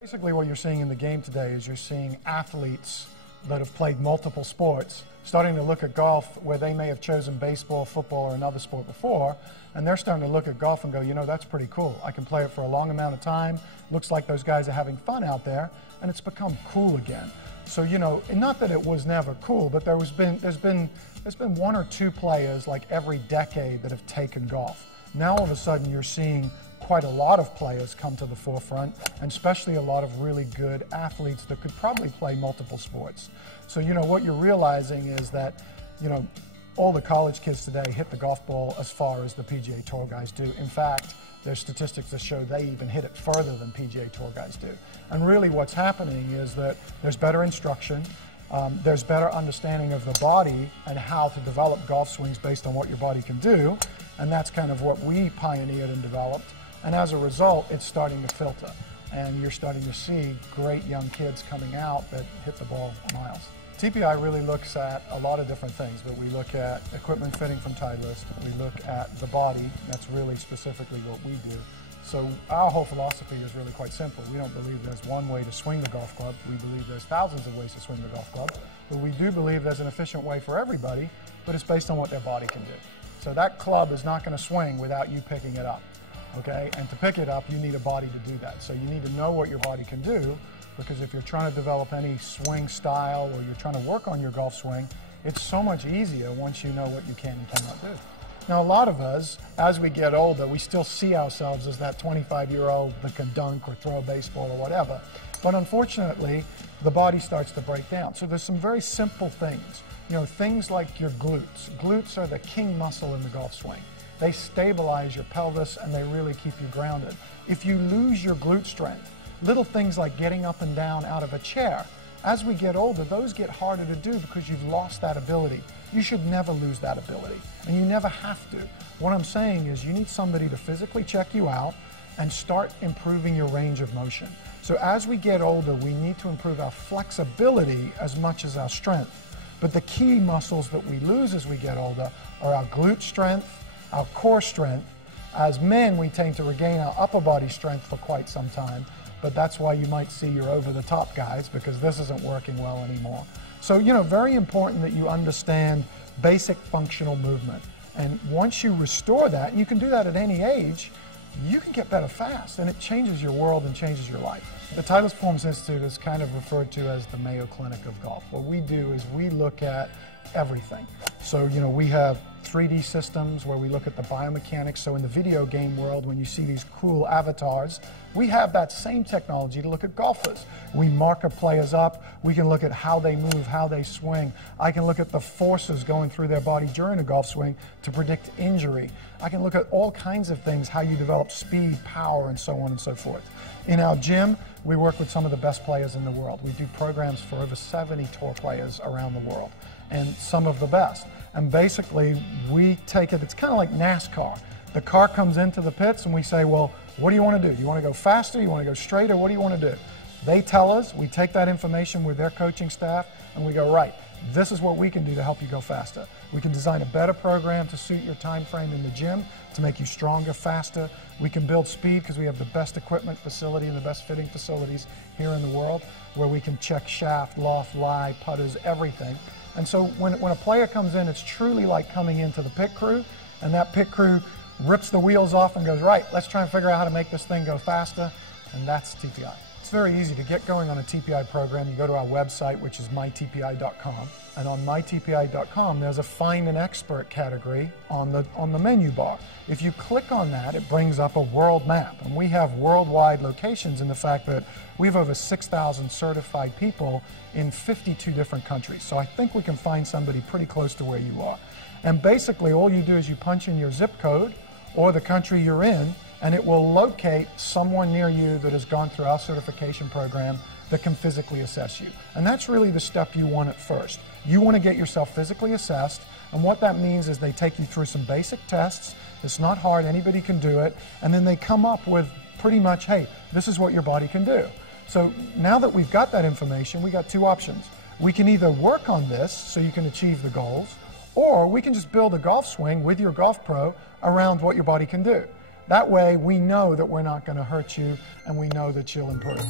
Basically what you're seeing in the game today is you're seeing athletes that have played multiple sports starting to look at golf where they may have chosen baseball, football, or another sport before, and they're starting to look at golf and go, you know, that's pretty cool. I can play it for a long amount of time. Looks like those guys are having fun out there, and it's become cool again. So, you know, not that it was never cool, but there's been one or two players like every decade that have taken golf. Now all of a sudden you're seeing quite a lot of players come to the forefront, and especially a lot of really good athletes that could probably play multiple sports. So, you know, what you're realizing is that, you know, all the college kids today hit the golf ball as far as the PGA Tour guys do. In fact, there's statistics that show they even hit it further than PGA Tour guys do. And really what's happening is that there's better instruction, there's better understanding of the body and how to develop golf swings based on what your body can do, and that's kind of what we pioneered and developed. And as a result, it's starting to filter, and you're starting to see great young kids coming out that hit the ball miles. TPI really looks at a lot of different things, but we look at equipment fitting from Titleist, we look at the body, that's really specifically what we do. So our whole philosophy is really quite simple. We don't believe there's one way to swing the golf club, we believe there's thousands of ways to swing the golf club, but we do believe there's an efficient way for everybody, but it's based on what their body can do. So that club is not going to swing without you picking it up. Okay, and to pick it up, you need a body to do that. So you need to know what your body can do, because if you're trying to develop any swing style or you're trying to work on your golf swing, it's so much easier once you know what you can and cannot do. Now, a lot of us, as we get older, we still see ourselves as that 25-year-old that can dunk or throw a baseball or whatever. But unfortunately, the body starts to break down. So there's some very simple things. You know, things like your glutes. Glutes are the king muscle in the golf swing. They stabilize your pelvis and they really keep you grounded. If you lose your glute strength, little things like getting up and down out of a chair, as we get older, those get harder to do because you've lost that ability. You should never lose that ability, and you never have to. What I'm saying is you need somebody to physically check you out and start improving your range of motion. So as we get older, we need to improve our flexibility as much as our strength. But the key muscles that we lose as we get older are our glute strength, our core strength. As men, we tend to regain our upper body strength for quite some time, but that's why you might see your over-the-top guys, because this isn't working well anymore. So, you know, very important that you understand basic functional movement. And once you restore that, and you can do that at any age, you can get better fast, and it changes your world and changes your life. The Titleist Performance Institute is kind of referred to as the Mayo Clinic of golf. What we do is we look at everything. So, you know, we have 3D systems where we look at the biomechanics. So in the video game world, when you see these cool avatars, we have that same technology to look at golfers. We mark our players up. We can look at how they move, how they swing. I can look at the forces going through their body during a golf swing to predict injury. I can look at all kinds of things, how you develop speed, power, and so on and so forth. In our gym, we work with some of the best players in the world. We do programs for over 70 tour players around the world, and some of the best. And basically, we take it, it's kind of like NASCAR. The car comes into the pits and we say, well, what do you want to do? Do you want to go faster? You want to go straighter? What do you want to do? They tell us, we take that information with their coaching staff, and we go, right, this is what we can do to help you go faster. We can design a better program to suit your time frame in the gym to make you stronger, faster. We can build speed because we have the best equipment facility and the best fitting facilities here in the world, where we can check shaft, loft, lie, putters, everything. And so when a player comes in, it's truly like coming into the pit crew, and that pit crew rips the wheels off and goes, right, let's try and figure out how to make this thing go faster, and that's TPI. It's very easy to get going on a TPI program. You go to our website, which is mytpi.com, and on mytpi.com there's a Find an Expert category on the menu bar. If you click on that, it brings up a world map, and we have worldwide locations in the fact that we have over 6,000 certified people in 52 different countries. So I think we can find somebody pretty close to where you are. And basically all you do is you punch in your zip code or the country you're in, and it will locate someone near you that has gone through our certification program that can physically assess you. And that's really the step you want at first. You want to get yourself physically assessed, and what that means is they take you through some basic tests. It's not hard, anybody can do it, and then they come up with pretty much, hey, this is what your body can do. So now that we've got that information, we got two options. We can either work on this so you can achieve the goals, or we can just build a golf swing with your golf pro around what your body can do. That way we know that we're not going to hurt you, and we know that you'll improve.